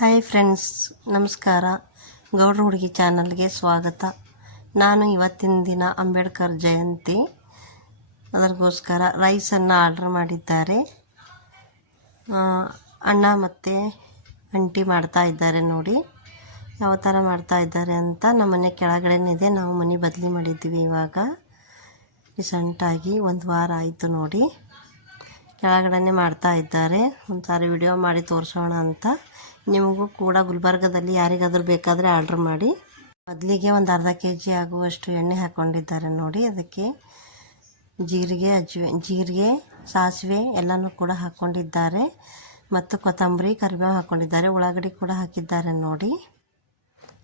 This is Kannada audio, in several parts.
ಹಾಯ್ ಫ್ರೆಂಡ್ಸ್ ನಮಸ್ಕಾರ. ಗೌಡ್ರ ಹುಡುಗಿ ಚಾನಲ್ಗೆ ಸ್ವಾಗತ. ನಾನು ಇವತ್ತಿನ ದಿನ ಅಂಬೇಡ್ಕರ್ ಜಯಂತಿ. ಅದರಿಗೋಸ್ಕರ ರೈಸನ್ನು ಆರ್ಡ್ರ್ ಮಾಡಿದ್ದಾರೆ. ಅಣ್ಣ ಮತ್ತು ಅಂಟಿ ಮಾಡ್ತಾ ಇದ್ದಾರೆ ನೋಡಿ. ಯಾವ ಥರ ಮಾಡ್ತಾ ಇದ್ದಾರೆ ಅಂತ ನಮ್ಮ ಮನೆ ಕೆಳಗಡೆನಿದೆ ನಾವು ಮನೆ ಬದಲಿ ಮಾಡಿದ್ದೀವಿ ಇವಾಗ. ರೀಸೆಂಟಾಗಿ ಒಂದು ವಾರ ಆಯಿತು ನೋಡಿ. ಕೆಳಗಡೆನೆ ಮಾಡ್ತಾ ಇದ್ದಾರೆ. ಒಂದು ಸಾರಿ ವಿಡಿಯೋ ಮಾಡಿ ತೋರಿಸೋಣ ಅಂತ. ನಿಮಗೂ ಕೂಡ ಗುಲ್ಬರ್ಗದಲ್ಲಿ ಯಾರಿಗಾದರೂ ಬೇಕಾದರೆ ಆರ್ಡ್ರ್ ಮಾಡಿ. ಮೊದಲಿಗೆ ಒಂದು ಅರ್ಧ ಕೆ ಜಿ ಆಗುವಷ್ಟು ಎಣ್ಣೆ ಹಾಕ್ಕೊಂಡಿದ್ದಾರೆ ನೋಡಿ. ಅದಕ್ಕೆ ಜೀರಿಗೆ, ಅಜ್ವೆ, ಜೀರಿಗೆ, ಸಾಸಿವೆ ಎಲ್ಲನೂ ಕೂಡ ಹಾಕ್ಕೊಂಡಿದ್ದಾರೆ ಮತ್ತು ಕೊತ್ತಂಬರಿ, ಕರಿಬೇವು ಹಾಕ್ಕೊಂಡಿದ್ದಾರೆ ಉಳ್ಳಾಗಡ್ಡಿ ಕೂಡ ಹಾಕಿದ್ದಾರೆ ನೋಡಿ.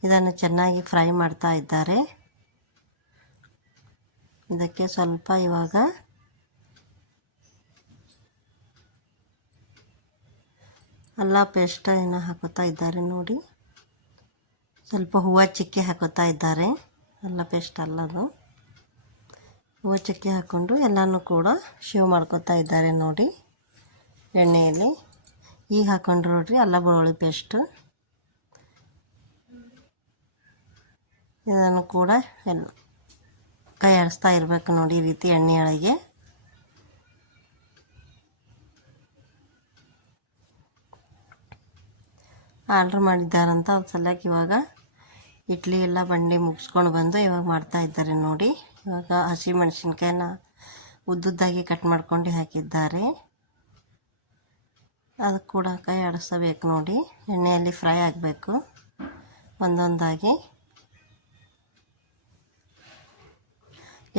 ಇದನ್ನು ಚೆನ್ನಾಗಿ ಫ್ರೈ ಮಾಡ್ತಾ ಇದ್ದಾರೆ. ಇದಕ್ಕೆ ಸ್ವಲ್ಪ ಇವಾಗ ಅಲ್ಲ ಪೇಸ್ಟ ಏನೋ ಹಾಕೋತಾ ಇದ್ದಾರೆ ನೋಡಿ. ಸ್ವಲ್ಪ ಹೂವು ಚಿಕ್ಕಿ ಹಾಕೋತಾ ಇದ್ದಾರೆ. ಅಲ್ಲ ಪೇಸ್ಟ್ ಅಲ್ಲದು ಹೂವು ಚಕ್ಕೆ ಹಾಕ್ಕೊಂಡು ಎಲ್ಲನೂ ಕೂಡ ಶೇವ್ ಮಾಡ್ಕೋತಾ ಇದ್ದಾರೆ ನೋಡಿ ಎಣ್ಣೆಯಲ್ಲಿ. ಈಗ ಹಾಕ್ಕೊಂಡು ನೋಡಿರಿ, ಅಲ್ಲ ಬೆಳ್ಳುಳ್ಳಿ ಪೇಸ್ಟು. ಇದನ್ನು ಕೂಡ ಎಲ್ಲ ಕೈ ಆಡಿಸ್ತಾ ಇರಬೇಕು ನೋಡಿ ಈ ರೀತಿ ಎಣ್ಣೆಯೊಳಗೆ. ಆರ್ಡ್ರ್ ಮಾಡಿದ್ದಾರಂತ ಅದ್ರ ಸಲಕ್ಕೆ ಇವಾಗ ಇಡ್ಲಿ ಎಲ್ಲ ಬಂಡಿ ಮುಗಿಸ್ಕೊಂಡು ಬಂದು ಇವಾಗ ಮಾಡ್ತಾ ಇದ್ದಾರೆ ನೋಡಿ. ಇವಾಗ ಹಸಿ ಮೆಣಸಿನ್ಕಾಯಿನ ಉದ್ದುದ್ದಾಗಿ ಕಟ್ ಮಾಡ್ಕೊಂಡು ಹಾಕಿದ್ದಾರೆ. ಅದು ಕೂಡ ಕೈ ಆಡಿಸಬೇಕು ನೋಡಿ. ಎಣ್ಣೆಯಲ್ಲಿ ಫ್ರೈ ಆಗಬೇಕು ಒಂದೊಂದಾಗಿ.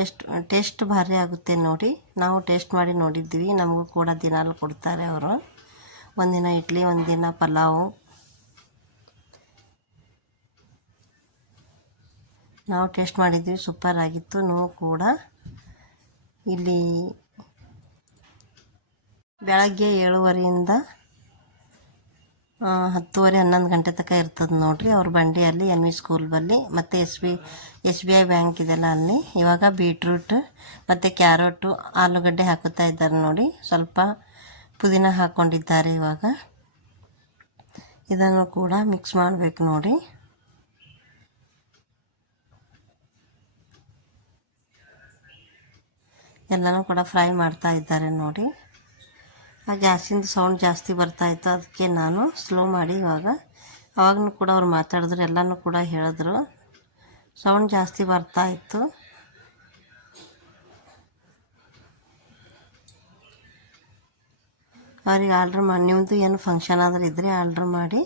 ಎಷ್ಟು ಟೇಸ್ಟ್ ಭಾರಿ ಆಗುತ್ತೆ ನೋಡಿ. ನಾವು ಟೇಸ್ಟ್ ಮಾಡಿ ನೋಡಿದ್ವಿ ನಮಗೂ ಕೂಡ ದಿನಾಲು ಕೊಡ್ತಾರೆ ಅವರು. ಒಂದಿನ ಇಡ್ಲಿ, ಒಂದಿನ ಪಲಾವು. ನಾವು ಟೇಸ್ಟ್ ಮಾಡಿದ್ವಿ ಸೂಪರ್ ಆಗಿತ್ತು, ನೋವು ಕೂಡ. ಇಲ್ಲಿ ಬೆಳಗ್ಗೆ ಏಳುವರೆಯಿಂದ ಹತ್ತುವರೆ ಹನ್ನೊಂದು ಗಂಟೆ ತನಕ ಇರ್ತದೆ ನೋಡ್ರಿ. ಅವ್ರ ಬಂಡಿಯಲ್ಲಿ ಎನ್ ವಿ ಸ್ಕೂಲ್ ಬಲ್ಲಿ, ಮತ್ತು S B S B I bank ಇದೆಲ್ಲ ಅಲ್ಲಿ. ಇವಾಗ ಬೀಟ್ರೂಟ್ ಮತ್ತು ಕ್ಯಾರೋಟು ಆಲೂಗಡ್ಡೆ ಹಾಕುತ್ತಾ ಇದ್ದಾರೆ ನೋಡಿ. ಸ್ವಲ್ಪ ಪುದೀನ ಹಾಕ್ಕೊಂಡಿದ್ದಾರೆ ಇವಾಗ. ಇದನ್ನು ಕೂಡ ಮಿಕ್ಸ್ ಮಾಡಬೇಕು ನೋಡಿ. ಎಲ್ಲನೂ ಕೂಡ ಫ್ರೈ ಮಾಡ್ತಾ ಇದ್ದಾರೆ ನೋಡಿ. ಆ ಗ್ಯಾಸಿಂದ ಸೌಂಡ್ ಜಾಸ್ತಿ ಬರ್ತಾ ಇತ್ತು, ಅದಕ್ಕೆ ನಾನು ಸ್ಲೋ ಮಾಡಿ ಇವಾಗ. ಅವಾಗೂ ಕೂಡ ಅವ್ರು ಮಾತಾಡಿದ್ರು, ಎಲ್ಲನೂ ಕೂಡ ಹೇಳಿದ್ರು. ಸೌಂಡ್ ಜಾಸ್ತಿ ಬರ್ತಾ ಇತ್ತು. ಅವ್ರಿಗೆ ಆರ್ಡ್ರ್ ಮಾಡಿ ನಿಮ್ಮದು ಏನು ಫಂಕ್ಷನ್ ಆದರೂ ಇದ್ದರೆ ಆರ್ಡ್ರ್ ಮಾಡಿ.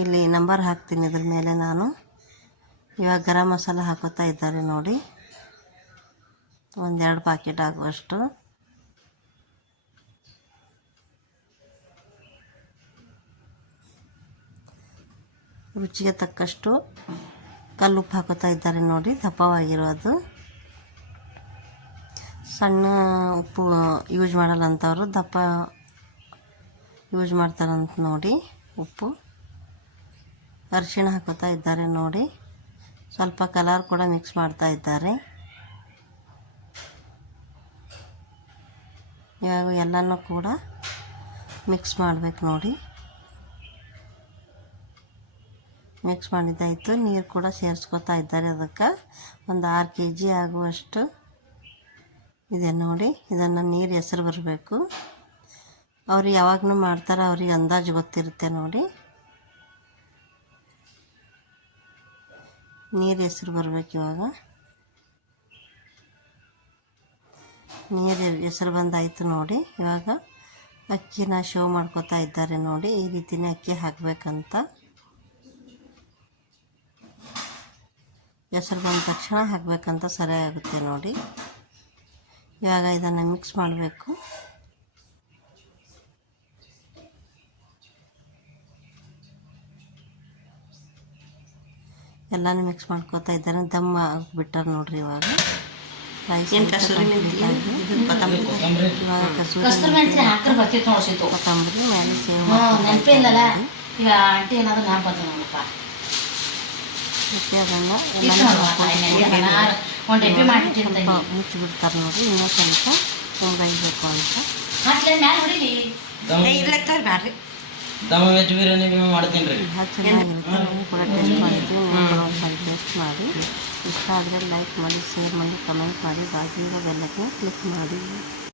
ಇಲ್ಲಿ ನಂಬರ್ ಹಾಕ್ತೀನಿ ಇದ್ರ ಮೇಲೆ ನಾನು. ಇವಾಗ ಗರಂ ಮಸಾಲ ಹಾಕೋತಾ ಇದ್ದಾರೆ ನೋಡಿ. ಒಂದೆರಡು ಪಾಕೆಟ್ ಆಗುವಷ್ಟು. ರುಚಿಗೆ ತಕ್ಕಷ್ಟು ಕಲ್ಲುಪ್ಪು ಹಾಕೋತಾ ಇದ್ದಾರೆ ನೋಡಿ, ದಪ್ಪವಾಗಿರೋದು. ಸಣ್ಣ ಉಪ್ಪು ಯೂಸ್ ಮಾಡಲ್ಲ ದಪ್ಪ ಯೂಸ್ ಮಾಡ್ತಾರಂತ ನೋಡಿ ಉಪ್ಪು. ಅರಿಶಿಣ ಹಾಕೋತಾ ಇದ್ದಾರೆ ನೋಡಿ. ಸ್ವಲ್ಪ ಕಲರ್ ಕೂಡ ಮಿಕ್ಸ್ ಮಾಡ್ತಾ ಇದ್ದಾರೆ. ಇವಾಗ ಎಲ್ಲನೂ ಕೂಡ ಮಿಕ್ಸ್ ಮಾಡಬೇಕು ನೋಡಿ. ಮಿಕ್ಸ್ ಮಾಡಿದ್ದಾಯಿತು. ನೀರು ಕೂಡ ಸೇರಿಸ್ಕೊತಾ ಇದ್ದಾರೆ ಅದಕ್ಕೆ. ಒಂದು ಆರು ಕೆ ಜಿ ಆಗುವಷ್ಟು ಇದೆ ನೋಡಿ. ಇದನ್ನು ನೀರು ಹೆಸರು ಬರಬೇಕು. ಅವ್ರು ಯಾವಾಗಲೂ ಮಾಡ್ತಾರೆ ಅವ್ರಿಗೆ ಅಂದಾಜು ಗೊತ್ತಿರುತ್ತೆ ನೋಡಿ. ನೀರು ಹೆಸರು ಬರಬೇಕು ಇವಾಗ. ನೀರು ಹೆಸರು ಬಂದಾಯಿತು ನೋಡಿ. ಇವಾಗ ಅಕ್ಕಿನ ಶೋ ಮಾಡ್ಕೋತಾ ಇದ್ದಾರೆ ನೋಡಿ. ಈ ರೀತಿನೇ ಅಕ್ಕಿ ಹಾಕಬೇಕಂತ. ಹೆಸರು ಬಂದ ತಕ್ಷಣ ಹಾಕಬೇಕಂತ ಸರಿಯಾಗುತ್ತೆ ನೋಡಿ. ಇವಾಗ ಇದನ್ನು ಮಿಕ್ಸ್ ಮಾಡಬೇಕು. ಎಲ್ಲನೂ ಮಿಕ್ಸ್ ಮಾಡ್ಕೋತಾ ಇದ್ದಾರೆ. ದಮ್ಮ ಬಿಟ್ಟಾರೆ ನೋಡ್ರಿ ಇವಾಗ. ಏನ್ ಕಸೂರಿ? ಇದು ಕೊತ್ತಂಬರಿ. ಇವಾಗ ಕಸೂರಿ ಕಸ್ತೂರಿ ಬರ್ತಿತ್ತು ನೋಡ್ಸಿತ್ತು ಕೊತ್ತಂಬರಿ ಮೇಲೆ ಸೇವ್ ಈಗ ಆಂಟಿ ಏನಾದ್ರು ನೆನಪು ಬಂತು ನೋಡಪ್ಪ. ಒಂದು ಡೆಬ್ಬಿ ತಂಗಿ. ನೋಡಿ ಇನ್ನೂ ಸ್ವಲ್ಪ. ಬೈಬೇಕು ಅಂತ. ಇಲ್ಲ ಬ್ಯಾಡ್ರಿ ತಮ್ಮ ವೆಜ್ ಬಿರಿಯಾನಿ ಮಾಡ್ತೀನಿ ರೀ ಟೇಸ್ಟ್ ಕೂಡ ಮಾಡಿ. ಇಷ್ಟ ಆದರೆ ಲೈಕ್ ಮಾಡಿ ಶೇರ್ ಮಾಡಿ ಕಮೆಂಟ್ ಮಾಡಿ ಬಾಜು ಬೆಲ್ಲಕ್ಕೆ ಕ್ಲಿಕ್ ಮಾಡಿ.